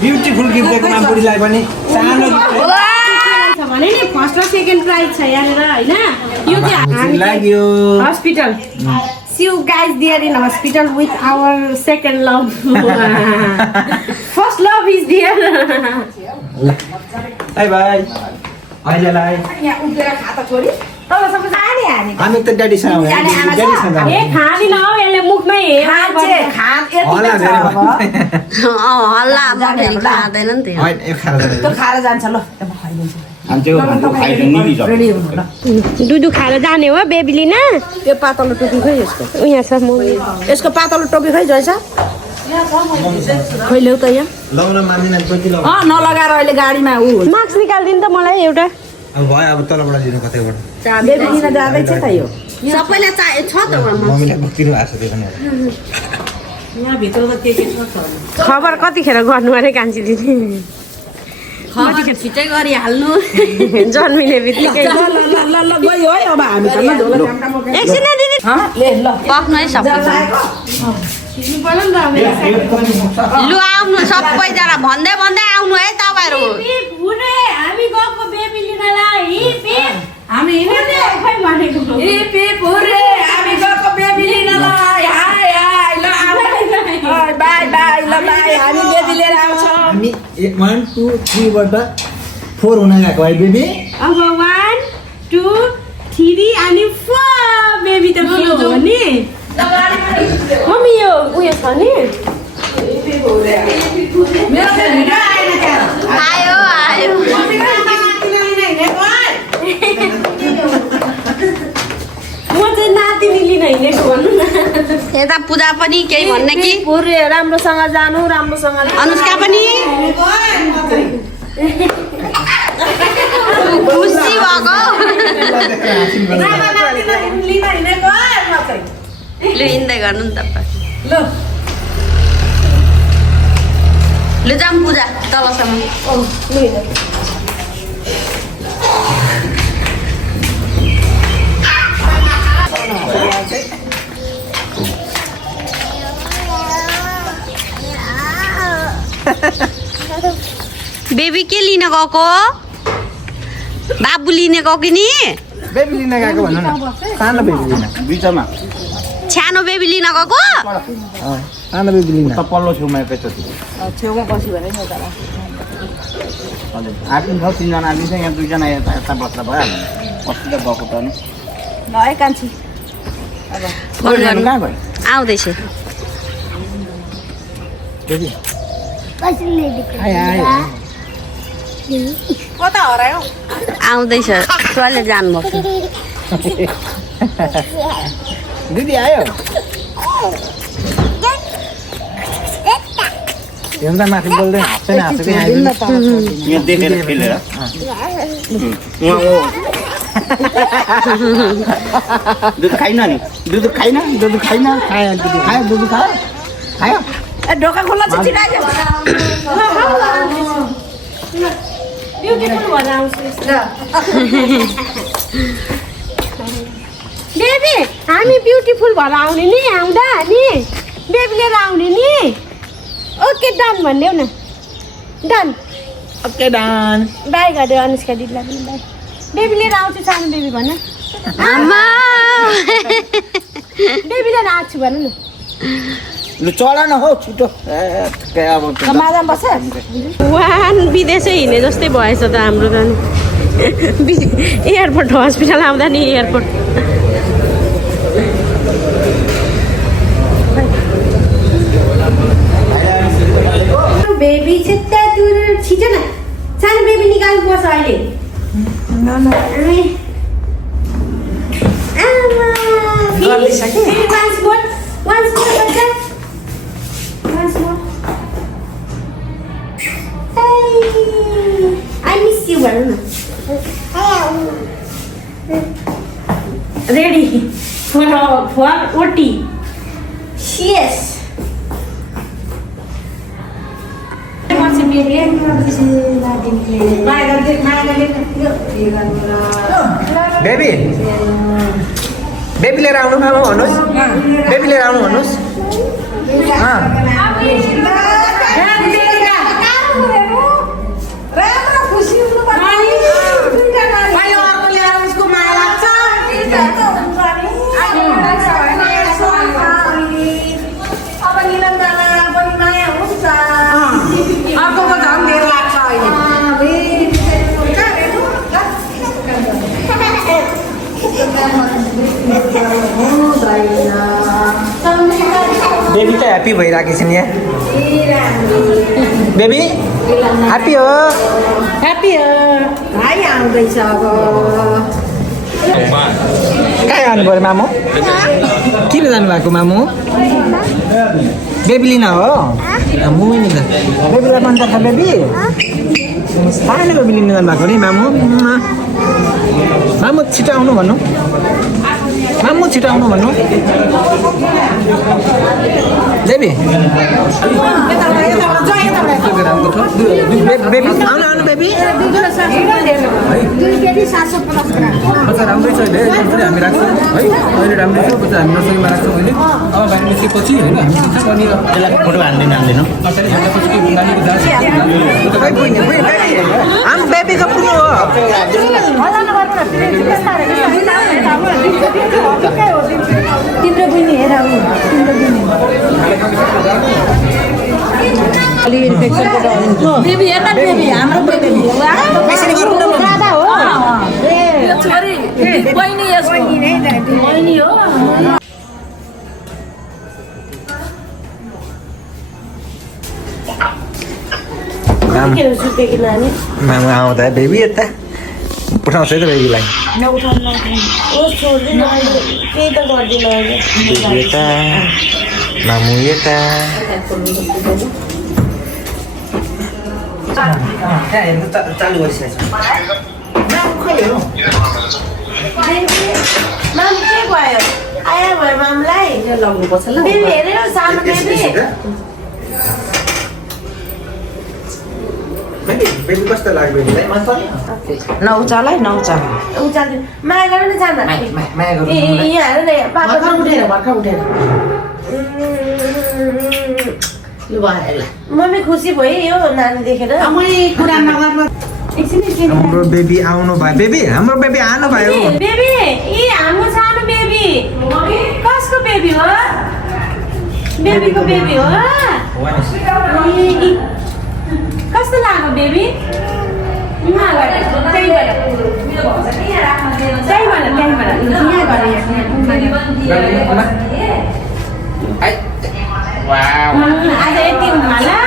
Beautiful gift दिएको नाम बुढीलाई पनि सानो भने नि फर्स्ट र सेकेन्ड प्राइज छ यहाँनिर हैन यो चाहिँ लाग्यो hospital See you guys there in hospital with our second love. First love is there. Bye bye. अहिलेलाई यहाँ उभिएर खाता छोडी तल सबै जाने हामी हामी त ड्याडीसँग ए खादिन हौ यसले मुखमै हेर्छ हल्ला फेरि खाँदैन नि त्यो खाएर जान्छ ल दुधु खाएर जाने हो बेबी लिन यो पातलो टोपी खै यसको यहाँ छ म यसको पातलो टोपी खै जैसा खै ल्याउ त यहाँ लाउन मान्दिन कति लाउ नलगाएर अहिले गाडीमा उ मास्क निकाल्दिनु त मलाई एउटा अब भयो अब तलबाट दिनु कतैबाट बेबी लिन जाँदैछ त यो सबैलाई छ त मम्मीलाई बोकिनु आएको छ त्यो पनि यहाँ भित्र त के छ खबर कतिखेर गर्नु अरे कान्छी दिदी कतिखेर छिटै गरिहाल्नु जन्मिने बित्तिकै ल गयो है अब हामी त एकछिन है दिदी ले ल पक्नु है सबै लु आउनु सबैजना भन्दै भन्दै आउनु है तपाईँहरू हामी गएको बेबी लिनलाई हामी खै भनेको हामी गएको बेबी लिनलाई हाय हाय ल बाई बाई ल बाई हामी बेबी लिएर आउँछौँ हामी 1 2 3 बाट 4 हुन गएको है बेबी अब 1 2 3 अनि 4 बेबी त के हो नि मम्मी यो उयो छ नि आयो आयो म चाहिँ नातिनी लिन हिँडेको भन्नु न यता पूजा पनि केही भन्ने कि राम्रोसँग जानु राम्रोसँग अनुष्का पनि खुसी भएको लु हिँड्दै गर्नु नि तपाईँ लु जाऊँ पूजा तलसम्म बेबी के लिन गएको बाबु लिने गएको कि नि बेबी लिन गएको भन्नु न सानो बेबी लिन बिचमा सानो बेबी लिन गएको सानो बेबी लिन त पल्लो छेउमा एकैचोटि छेउमा बसी भने नि उता हजुर आदमी छ 3 जना आदमी छ यहाँ 2 जना यता बस्दा भइहाल्यो अस्ति त गएको त नि ल है कान्छी फोन गर्नु कहाँ गयो आउँदैछ बेबी हाय हाय कता हरायो आउँदैछ टोइलेट जानुभएको दिदी आयो हेर्दा माथि बोल्दै हाँस्दैन हाँसेको यहाँ देखेर खेलेर दुध खाइन नि दुध खाइन खायो दिदी खायो दुध खायो खायो ढोका खोल्ला चाहिँ चिनायो ब्युटिफुल भएर आउँछु बेबी हामी ब्युटिफुल भएर आउने नि आउँदा नि बेबी लिएर आउने नि ओके डन भनिदेऊ न डन ओके डन बाई गरिदेऊ अनुष्का दिदीलाई पनि बाई बेबी लिएर आउँछु सानो बेबी भन आमा बेबी लिएर आएको छु भन न लु चढ न हौ छिटो माजामा बस्छ वान विदेशै हिँडे जस्तै भएछ त हाम्रो त एयरपोर्ट हस्पिटल आउँदा नि एयरपोर्ट बेबी छिट्टा दूर छिटो न सानो बेबी निकाल्नु पर्छ अहिले I miss you भनौँ न ready for OT Yes. Baby baby लिएर आउनु मामा भन्नुहोस् बेबी लिएर आउनु भन्नुहोस् बेबी त ह्याप्पी भइरहेको छ नि यहाँ बेबी ह्याप्पी हो भाइ आउँदैछ अब कहाँ जानु पऱ्यो मामु किन जानुभएको मामु बेबी लिन हो मुमै नि त बेबीलाई मनपर्छ बेबी पाएन बेबी लिन जानुभएको नि मामु मामु छिटो आउनु भन्नु मामु छिटो आउनु भन्नु बेबी बेबी आउनु आउनु बेबी बच्चा राम्रै छ अहिले हामी राख्छौँ है अहिले राम्रै छ बच्चा हामी नर्सरीमा राख्छौँ अहिले अब बाहिर निस्केपछि होइन हामी दिन्छौँ अनि त्यसलाई फोटो हान्दिनँ पछाडि हाल्दापछि नानीको जाँच आम बेबीको पुग्नु हो तिम्रो बहिनी हेर बेबी हेर बेबी हाम्रो बेबी यसरी गर्नु न दादा हो छोरी बहिनी बहिनी हो मामु आउँदा बेबी यता उठाउँछ है त बेबीलाई बेबी यता मामु यता चालु गरिसकेको माम के भयो आया भयो मामलाई लग्नुपर्छ ल बेबी हेरेर सानो बेबी बेबी कस्तो लाग्यो बेबीलाई मन पर्यो नौचाल है नौचाल उचाल्नु माया गरेर नि जान्न माया गर्नु ए यहाँ हेर न पापा भर्खर उठेर लु भयो मम्मी खुसी भयो यो नानी देखेर कुरा नगर्नु हाम्रो बेबी आउनु भयो बेबी हाम्रो बेबी आउनु भयो बेबी ए हाम्रो सानो बेबी कसको बेबी हो बेबीको बेबी हो कस्तो लाग्यो बेबी आज यति हुनु होला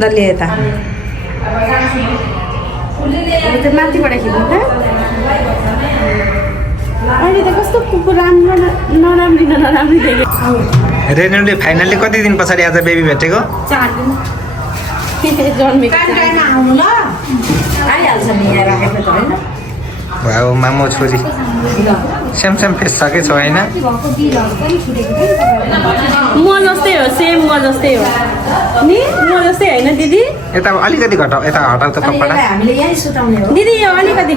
दल्ले यता माथिबाट खिच्नु त अहिले त कस्तो कुकुर राम्रो नराम्री नराम्री देख्यो रेनुले फाइनल्ली कति दिन पछाडि आज बेबी भेटेको 4 दिन जन्मेको टाइममा आउनु ल आइहाल्छ नि यहाँ राखेको त होइन भयो मामु छोरी सेम फेस छ कि छैन म जस्तै हो सेम म जस्तै हो नि म जस्तै होइन दिदी यता अलिकति घटाउ यता हटाउ त कपडा हामीले यहीँ सुताउने हो दिदी यो अलिकति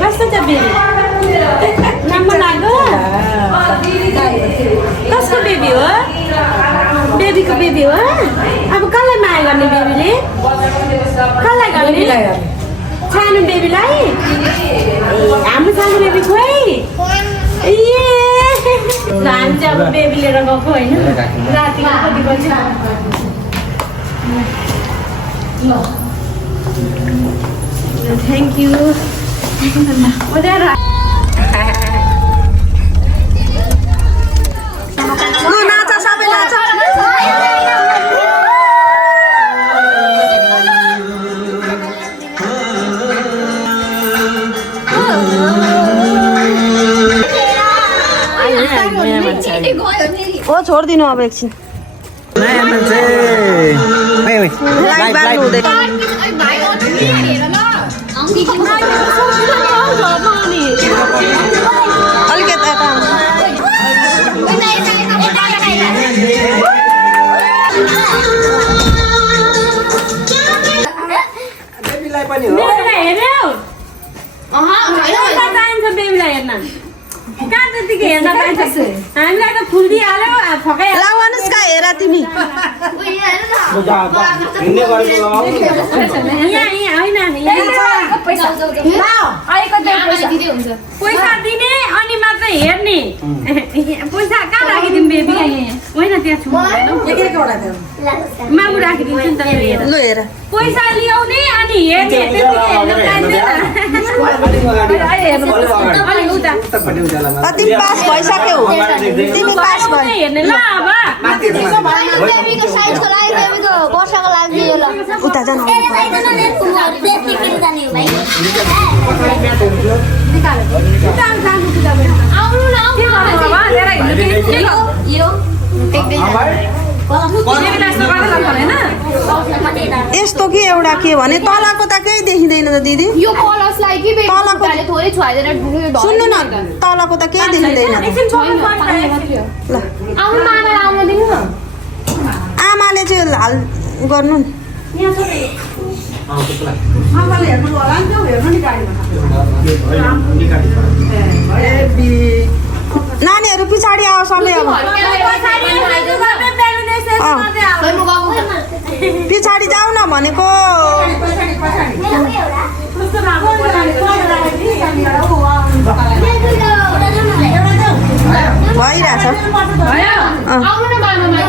कस्तो छ बेबी राम्रो लाग्यो कसको बेबी हो बेबीको बेबी हो अब कसलाई माया गर्ने बेबीले कसलाई गर्ने सानो बेबीलाई हाम्रो सानो बेबी खोइ ए हामी चाहिँ अब बेबी लिएर गएको होइन रातिको कति बजी थ्याङ्क यू नाच सबै नाच ओ छोडिदिनु अब एकछिन नयाँ मान्छे लाइभ हुँदै अलिकति त्यतिकै हेर्न पाइन्छ हामीलाई त फुल दिइहाल्यो फकाइ ला अनुष्का हेर तिमी हिँड्ने गरेको यहाँ होइन पैसा दिने अनि मात्र हेर्ने पैसा कहाँ राखिदिउँ बेबी होइन त्यहाँ छु मामु राखिदिन्छु नि त हेर ल हेर पैसा ल्याउने अनि हेर्ने त्यतिकै हेर्न पाइँदैन अलि उता तिमी पास भइसक्यौ तिमी पास भयो हेर्ने ल अब बेबीको साइजको लागि बेबीको वर्षको लागि यो ल उता जानु आउनु न यो यस्तो के एउटा के भने तलको त केही देखिँदैन त दिदी यो कलर्सलाई के बेबीले थोरै छुवाइदिएर सुन्नु न तलको त केही देखिँदैन ल आउनु मामा आउनु दिनु न आमाले चाहिँ हाल गर्नु नि नानीहरू पछाडि आऊ सबै अब पछाडि जाऊ न भनेको भइरहेछ आउनु न मामा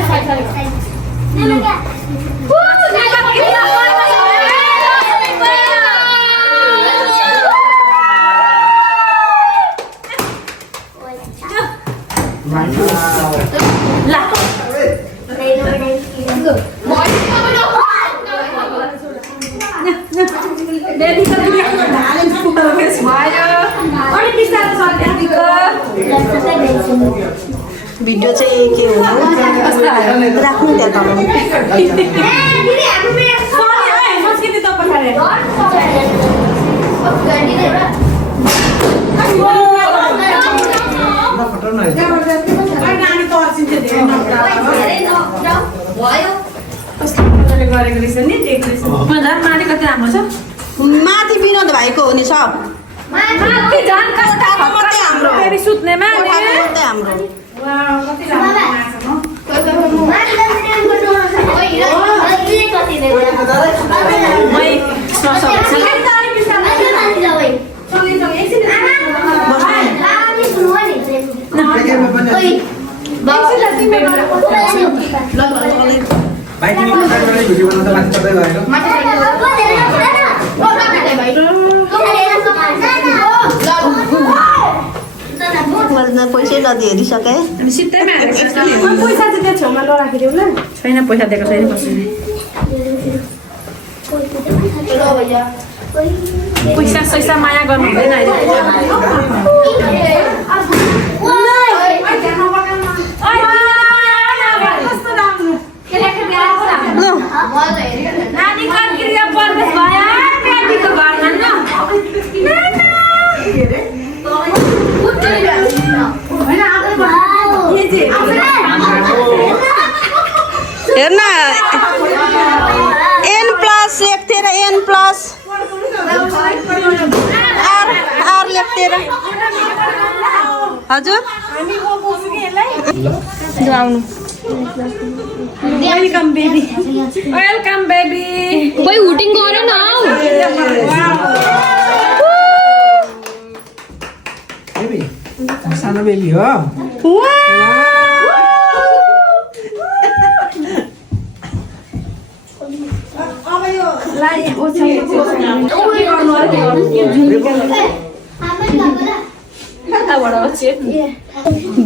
भिडियो चाहिँ के हो राख्नु त्यहाँ तल माथि विनोद भाइको हो नि सब सुत्नेमा हाम्रो पैसै नदिए हेरिसके पैसा चाहिँ त्यो छेउमा नराखिदिउँ ल छैन पैसा दिएको छैन कसैले पैसा सैसा माया गर्नु हुँदैन नानी कन्क्रिया पर्वत भयो नानीको घरमा हेर्न एन प्लस लेख्थेर एन प्लस आर लेख्थेर हजुर वेलकम बेबी वेलकम बेबी कोही हुटिङ गर न सानो बेबी हो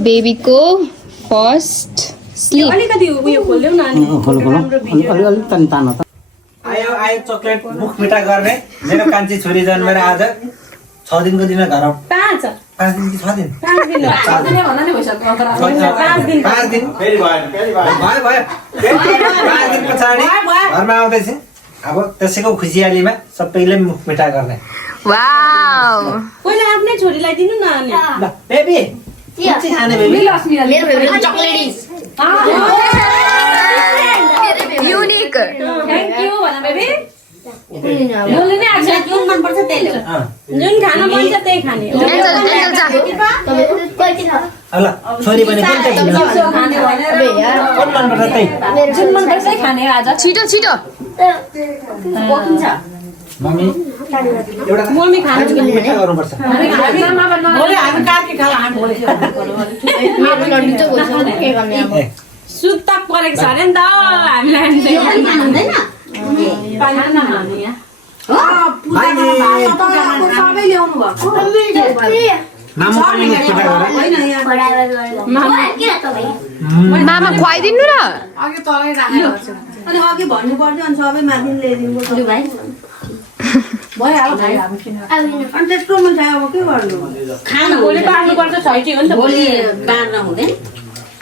बेबीको फर्स्ट स्लिप अलिकति उयो खोल्यौ न अलिअलि तानो त आयो चक्लेट मुख मिठा गर्ने मेरो कान्छी छोरी जन्मेर आज 6 दिनको दिन घर 5 दिन कि 6 दिन 5 दिन 5 दिन फेरि भयो 5 दिन पछाडि घरमा आउँदैछ अब त्यसैको खुसियालीमा सबैले मुख मिठा गर्ने वाउ पहिला आफ्नै छोरीलाई दिनु न अनि ल बेबी के खाने बेबी युनिक थ्यांक यू भन बेबी बोल्नु नै आउँछ जुन मन पर्छ त्यही ल्याऊ जुन खान मन छ त्यही खाने ल छोरी पनि कुन चाहिँ किन कुन मन पर्छ त्यही जुन मन पर्छ त्यही खाने आज छिटो छिटो बोकिन्छ मम्मी एउटा मम्मी खानु मिठा गर्नुपर्छ भोलि हामी कार्की खाला हामी भोलि सुत्ता परेको छ अरे नि त हामीलाई पानी नखाने यहाँ सबै ल्याउनु भएको मामु पनि मामा खुवाइदिनु न अघि तलै राखेको छु अनि अघि भन्नु पर्छ अनि सबै माथि ल्याइदिनु पर्छ भाइ भइहाल्छ अनि त्यत्रोमा चाहिँ अब के गर्नु खानु भोलि बाँड्नु पर्छ छैटी हो नि त भोलि बाँड्न हुँदैन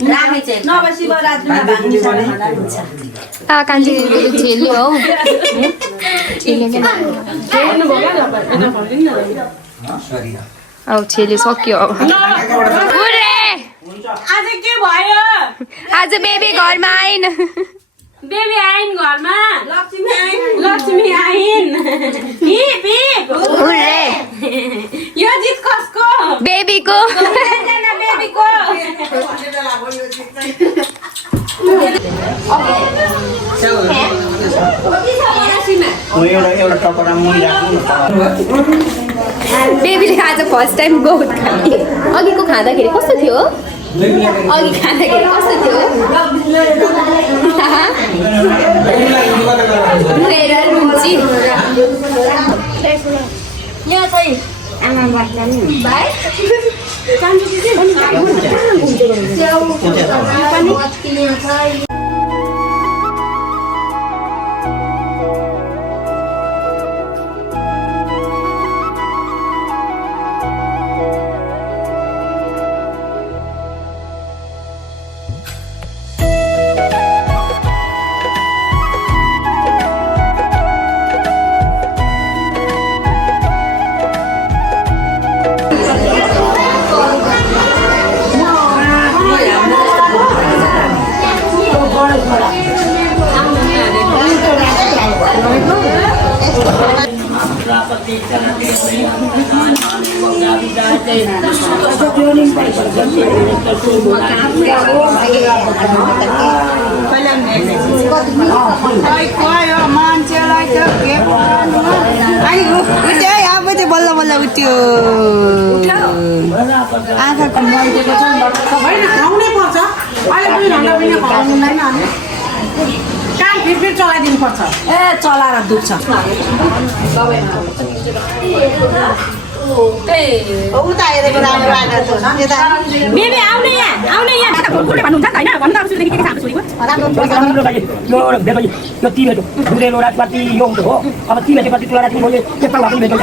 राखे चाहिँ नभए शिवरात्रिमा भाङ्गिन्छ कान्छी झेल्यो हौ औ छेले सक्यो अब आज के भयो आज बेबी घरमा आइन बेबी आइन् घरमा लक्ष्मी आइन् हिप हिप हुर्रे यो जित कसको बेबीको बेबीको एउटा टपरा मुनि राख्नु बेबीले आज फर्स्ट टाइम बहुत खाने अघिको खाँदाखेरि कस्तो थियो अघि खाँदाखेरि कस्तो थियो रुएर रुन्ची यहाँ चाहिँ आमा बस्दा नि भाइ मान्छेलाई त के आफै चाहिँ बल्ल बल्ल उठ्यो आँखाको मर्केको छ होइन खुवाउनै पर्छ अहिले पनि झन्डा पनि खुवाउनु हुँदैन अनि कान फिटफिट चलाइदिनु पर्छ ए चलाएर दुख्छ उता हेरेको राम्रो लागेको छ बेबी आउने यहाँ भन्नुहुन्छ होइन भन्नु त अब सुरुदेखि के खाएको छोरीको यो ती भेटो दुधेलो राजपाती यो हुन्छ हो अब ती भेटेपछि तुला राख्नु मैले पेपर भएको भेट्नु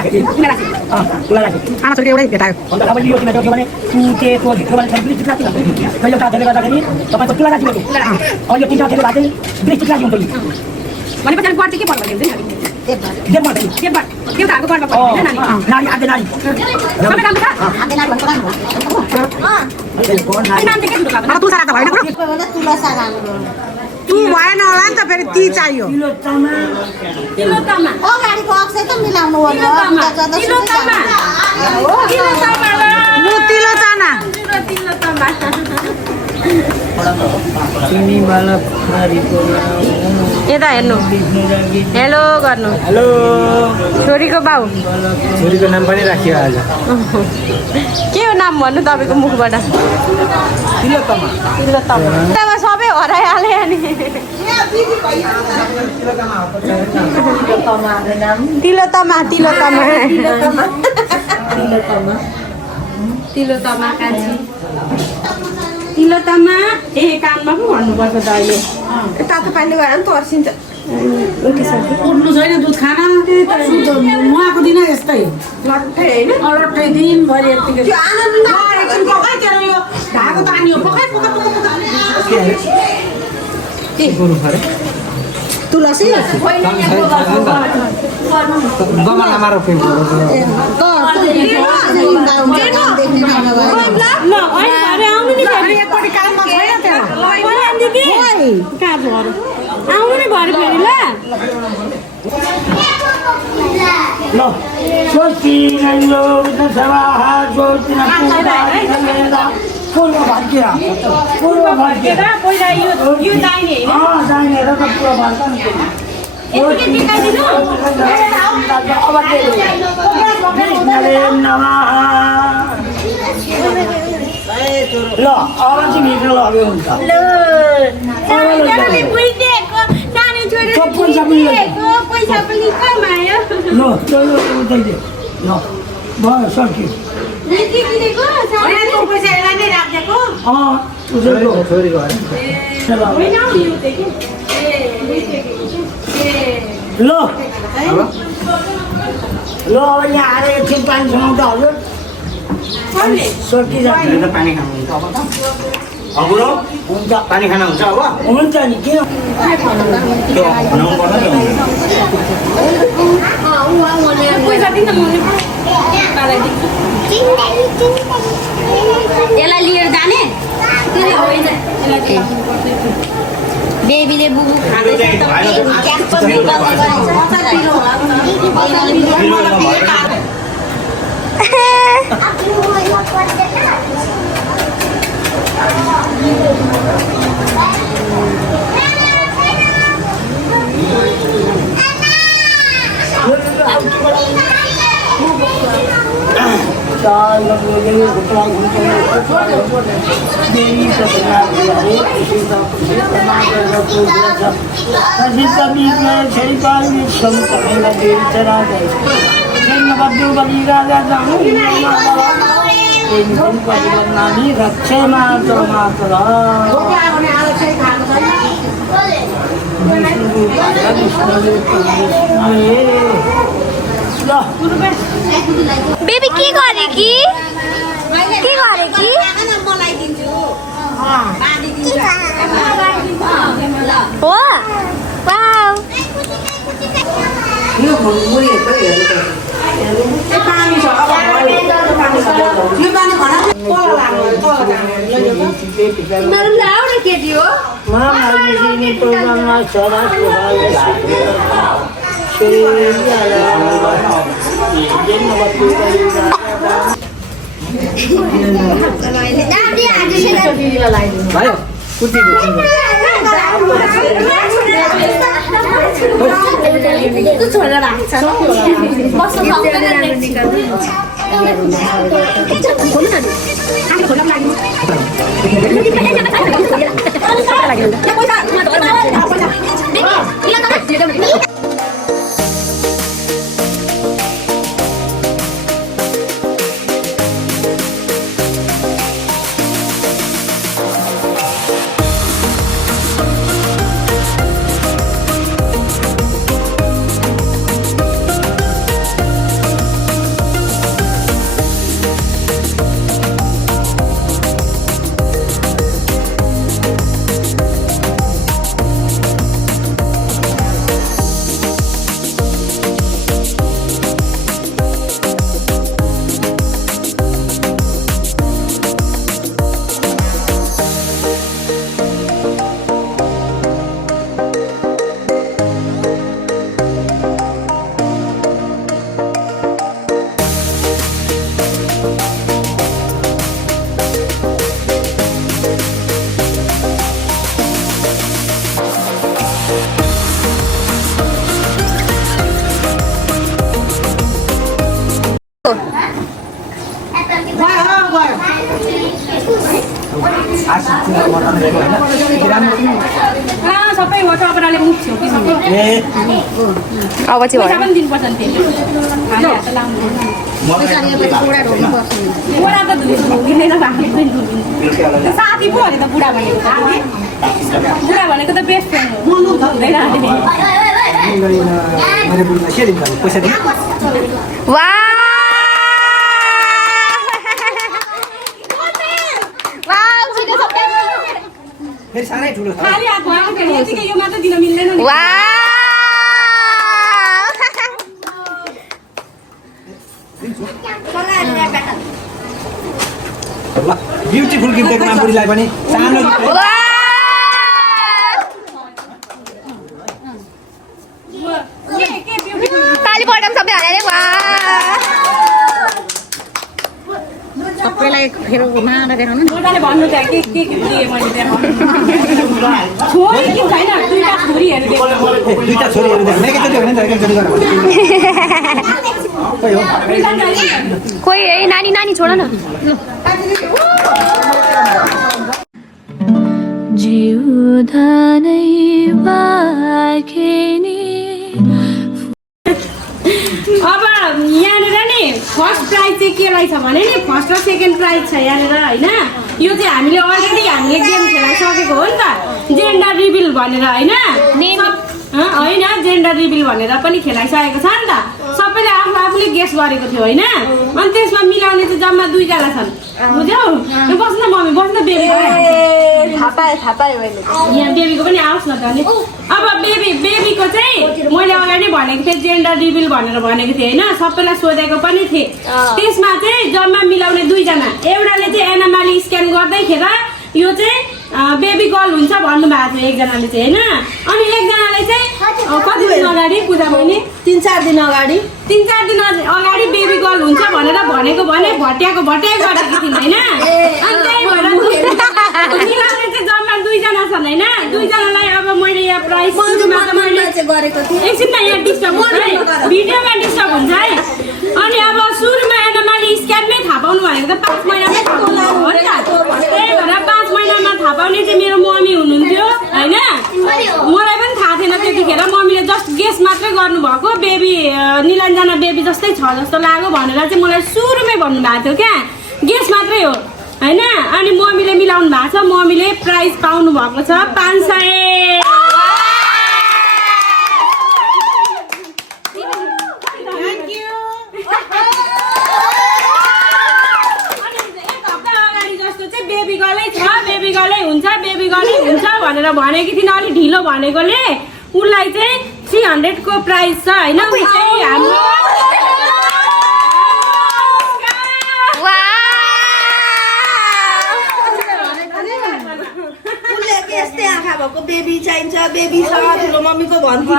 तुला राखेँ आमा छोरीको एउटै भेटायो अन्त अब यो भेट्यो भने सुतेको भित्र भने ब्रिस्टिक राख्नु मैले एउटा धेरै गर्दाखेरि तपाईँको तुला राख्नु भेट्यो अब यो तिनवटा धेरै भएको ब्रिस्टिक राख्नु हुन्छ भनेपछि अनि पर्छ के पर्छ भने हुन्छ देवताहरूको पर्व पर्छ नानी आधे नानी सबै राम्रो छ आधे नानी भनेको राम्रो नाम चाहिँ के छ अब तुलसा राख्दा भएन तुलसा राम्रो तु भएन होला नि त फेरि ती चाहियो तिलोत्तमा अगाडिको अक्षर त मिलाउनु पर्छ तिलोत्तमा यता हेर्नु हेलो गर्नु हेलो छोरीको बाउ छोरीको नाम पनि राखियो आज के हो नाम भन्नु तपाईँको मुखबाट तिलोत्तमा सबै हराइहाले अनि तिलोत्तमा कान्छी तिलोत्तमा ए कानमा पो भन्नुपर्छ त अहिले तातो पानीले गएर नि तर्सिन्छ उठ्नु छैन दुध खाना उहाँको दिन यस्तै लट्ठै होइन लट्ठै दिनभरि यत्तिकै त्यो आनन्द एकछिन पकाइ तेरो यो ढाको तानी हो पकाइ के गर्नु पर्यो तुलसी गमलामा रोप्नु ल कहाँ छ अरू आउनु नि भरे फेरि ल ल सोची नयो दशवाह ज्योतिना पूर्व भाग्य पहिला यो दाहिने होइन जाने र त पूर्व भाग्य यतिकै टिकाइदिनु अब के कृष्णले नमः ल अब चाहिँ भित्र लग्यो हुन्छ पैसा पनि कमायो ल उठाइदियो ल भयो सक्यो पैसा यसलाई नै राखिदिएको छोरीको ल ल अब यहाँ आएर एकछिन पानी समाउँदा हजुर सकिजान्छ पानी खानुहुन्छ अब त अब हुन्छ पानी खाना हुन्छ अब हुन्छ नि किन त्यो बनाउनु पर्छ नि पैसा दिन यसलाई लिएर जाने बेबीले बुबु बेबी के गरे कि हो वाउ केटी हो भयो कुर्तीको छोडेर राख्छ सबै हो तपाईँले मुख्छौ कि सबै अब चाहिँ पैसा पनि दिनुपर्छ नि त्यसले बुढा त धुगिँदैन साथी पो अरे त बुढा भनेको त बुढा भनेको त बेस्ट फ्रेन्ड हो हुँदैन मैले बुढीमा के दिनु पैसा दिनु फेरि साह्रै ठुलो छ खाली आएको आएको फेरि यतिकै यो मात्र दिन मिल्दैन नि ल ब्युटिफुल गिफ्ट दिएको बुढीलाई पनि सानो छोरीलाई के दिएँ मैले त्यहाँ छोरी कि छैन दुईटा छोरीहरू दिएको दुईटा छोरीहरू देख्नु एकैचोटि होइन नि त एकैचोटि गर कोही है नानी नानी छोड न जिउँदै बाँकी अब यहाँनिर नि फर्स्ट प्राइज चाहिँ के रहेछ भने नि फर्स्ट र सेकेन्ड प्राइज छ यहाँनिर होइन यो चाहिँ हामीले अलरेडी हामीले गेम खेलाइसकेको हो नि त जेन्डर रिभिल भनेर होइन होइन जेन्डर रिभिल भनेर पनि खेलाइसकेको छ नि त सबैले आफूले गेस गरेको थियो होइन अनि त्यसमा मिलाउने चाहिँ जम्मा 2 जना छन् बुझ्यौ बस्न मम्मी बस्न बेबी यहाँ बेबीको पनि आओस् न त नि अब बेबीको चाहिँ मैले अगाडि भनेको थिएँ जेन्डर रिभिल भनेर भनेको थिएँ होइन सबैलाई सोधेको पनि थिएँ त्यसमा चाहिँ जम्मा मिलाउने 2 जना एउटाले चाहिँ एनामाली स्क्यान गर्दैखेर यो चाहिँ बेबी गर्ल हुन्छ भन्नुभएको थियो एकजनाले चाहिँ होइन अनि एकजनाले चाहिँ कति दिन अगाडि पूजा बहिनी 3-4 दिन अगाडि 3-4 दिन अगाडि बेबी गर्ल हुन्छ भनेर भनेको भने भट्याएको गरेको थिइन् होइन अनि त्यही भएर मिलाउने चाहिँ जम्मा 2 जना छन् होइन 2 जनालाई अब मैले यहाँ प्राइस गरेको थिएँ एकछिनमा यहाँ डिस्टर्ब हुन्छ है भिडियोमा डिस्टर्ब हुन्छ है अनि अब सुरुमा एनामाली स्क्यानमै थाहा पाउनु भनेको त 5 महिनामै थाहा पाउनु हो नि त त्यही भएर 5 महिनामा थाहा पाउने चाहिँ मेरो मम्मी हुनुहुन्थ्यो होइन मलाई पनि थाहा थिएन त्यतिखेर मम्मीले जस्ट गेस मात्रै गर्नुभएको बेबी निलञ्जना बेबी जस्तै छ जस्तो लाग्यो भनेर चाहिँ मलाई सुरुमै भन्नुभएको थियो क्या गेस मात्रै हो होइन अनि मम्मीले मिलाउनु भएको छ मम्मीले प्राइज पाउनु भएको छ 500 बेबी गर्लै हुन्छ भनेर भनेकी थिइन् अलि ढिलो भनेकोले उसलाई चाहिँ 300 को प्राइज छ होइन हाम्रो बेबी चाहिन्छ बेबी छ ठुलो मम्मीको भनेको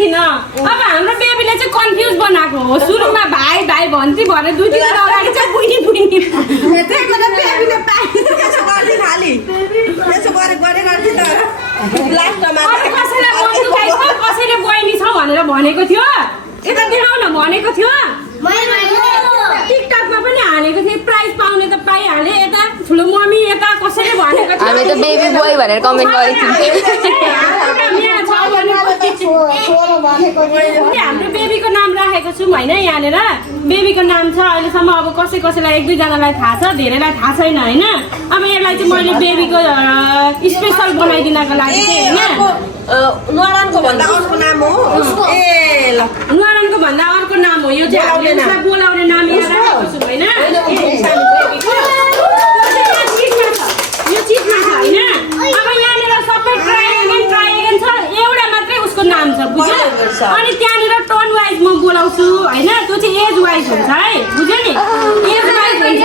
थिइन अब हाम्रो बेबीले चाहिँ कन्फ्युज बनाएको हो सुरुमा भाइ भन्थे भने 2-3 दिन अगाडि चाहिँ बुइनी कसैले बहिनी छ भनेर भनेको थियो यता देखाउ न भनेको थियो टिकटकमा पनि हालेको थिएँ प्राइज पाउने त पाइहाले यता ठुलो मम्मी यता कसैले भनेको थियो हामी त बेबी बोय भनेर कमेन्ट गरेको थियौँ हाम्रो बेबीको नाम राखेको छौँ होइन यहाँनिर बेबीको नाम छ अहिलेसम्म अब कसैलाई 1-2 जनालाई थाहा छ धेरैलाई थाहा छैन होइन अब यसलाई चाहिँ मैले बेबीको स्पेसल बनाइदिनको लागि चाहिँ होइन नुहारानको भन्दा अर्को नाम हो नुहारानको भन्दा अर्को नाम हो यो चाहिँ हामीले बोलाउने नाम यहाँ राखेको छौँ होइन यो चिजमा छ होइन अब यहाँनिर सबै ट्राई एगेन छ एउटा मात्रै उसको नाम छ बुझ्यो अनि त्यहाँनिर टर्न वाइज म बोलाउँछु होइन त्यो चाहिँ एज वाइज हुन्छ है बुझ्यो नि एज वाइज हुन्छ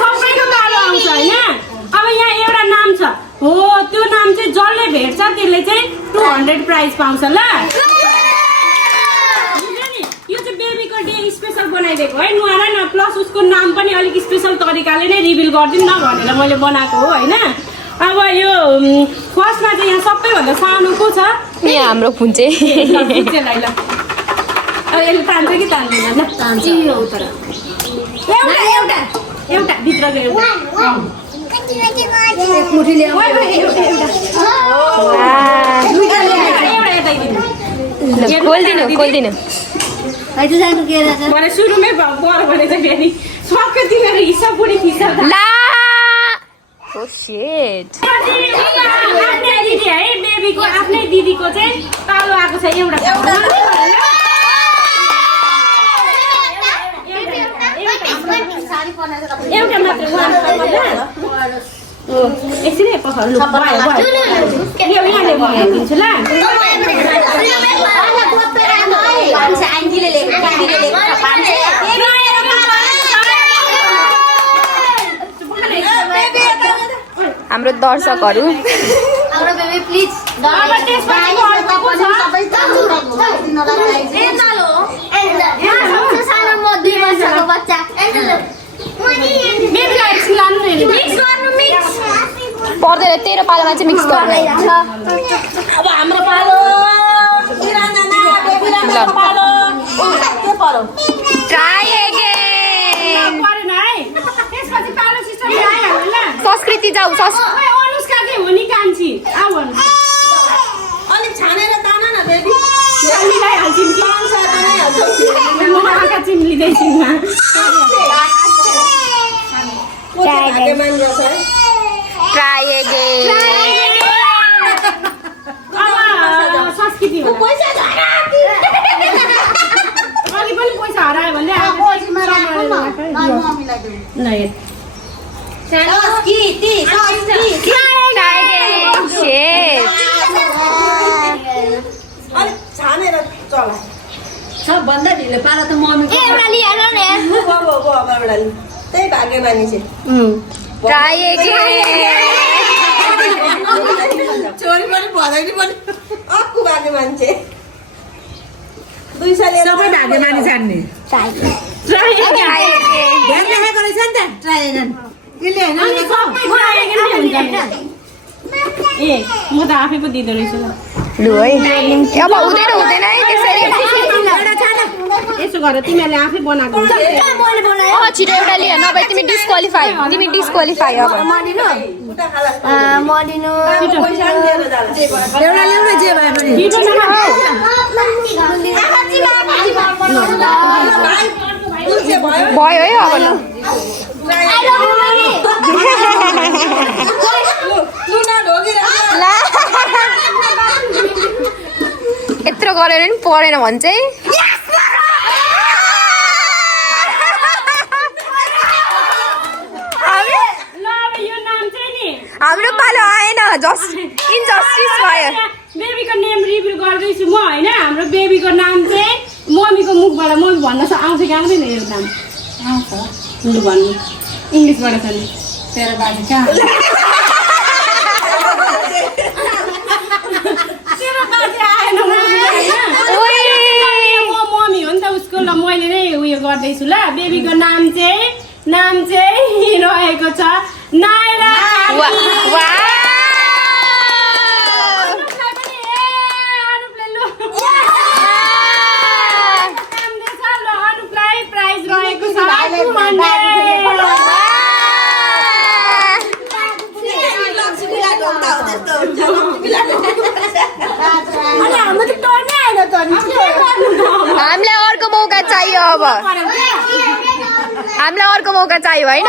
सबैको कालो आउँछ होइन अब यहाँ एउटा नाम छ हो त्यो नाम चाहिँ जसले भेट्छ त्यसले चाहिँ 200 प्राइज पाउँछ ल यो चाहिँ बेबीको डे स्पेसल बनाइदिएको है नुहारा न प्लस उसको नाम पनि अलिक स्पेसल तरिकाले नै रिभिल गरिदिउँ न भनेर मैले बनाएको हो होइन अब यो फर्स्टमा चाहिँ यहाँ सबैभन्दा सानो को छ यहाँ हाम्रो फुन्चे फुन्चेलाई ल यसले तान्छ कि तान्दैन ल तान्छ एउटा भित्रको एउटा खोल्दिनु सुरुमै बर भने चाहिँ फेरि सबै तिमीहरू हिसाब बुढी खिच्छ आफ्नै दिदी है बेबीको आफ्नै दिदीको चाहिँ कालो आएको छ एउटा मात्रै एकछिन पखाल्नु यहाँले दिन्छु ल हाम्रो दर्शकहरू बेबीलाई एकछिन लानु न हेर्नु। मिक्स गर्नु मिक्स। पर्दैन तेरो पालोमा चाहिँ मिक्स गर्नु अब हाम्रो पालो बिरान्जना बेबीराको पालो के पर्यो ट्राई अगेन परेन है। त्यसपछि पालो सिस्टम आइहाल्यो ल। संस्कृति जाऊ ओए अनुष्का चाहिँ हो नि कान्छी। आऊ अनुष्का। अलिक छानेर तान न बेबी मिलाई हाल्छौँ कि? म आँखा चिम्लिँदैछु म। भाग्यमान रहेछ है ट्राई अगेन अब संस्कृति होला। पैसा झरा अघि पनि पैसा हरायो भने ल हेर। संस्कृति ट्राई अगेन शेट अलिक छानेर चला सबभन्दा ढिलो पालो त मम्मीको। एउटा लिहाल्नु नि गो अब एउटा त्यही भाग्यमानी चाहिँ ट्राई अगेन छोरी पनि भदैनी पनि अक्कु भाग्यमान चाहिँ 2 साल सबै भाग्यमानी जान्ने। ट्राई अगेन ध्यान राखेको रहेछ नि त ट्राई गर्न यसले हैन ए म त आफै पो दिँदो रहेछु ल। लु है अब हुँदैन है त्यसरी यसो गर तिमीहरूले आफै बनाएको हुन्छ। छिटो एउटा लियो नभए तिमी डिस्क्वालिफाई अब खुट्टा खाला पैसा नि दिएर जाला एउटा ल्याउन जे भए पनि छिटो न। भाइ दुई भयो भयो है अब ल लुना ढोगेर ला यत्रो गरेर नि परेन भने चाहिँ ल अब यो नाम चाहिँ नि हाम्रो पालो आएन जस्ट इनजस्टिस भयो बेबीको नेम रिभिल गर्दैछु म होइन। हाम्रो बेबीको नाम चाहिँ मम्मीको मुखबाट मम्मी भन्न आउँछ कि आउँदैन यो नाम? लु भन्नु इङ्ग्लिसबाट छ नि। तेरो बाजे कहाँ? तेरो बाजे आएन म मम्मी हो नि त उसको। ल मैले नै उयो गर्दैछु ल। बेबीको नाम चाहिँ रहेको छ नायरा। प्राइज रहेको छ 200। हामीलाई अर्को मौका चाहियो अब हामीलाई अर्को मौका चाहियो होइन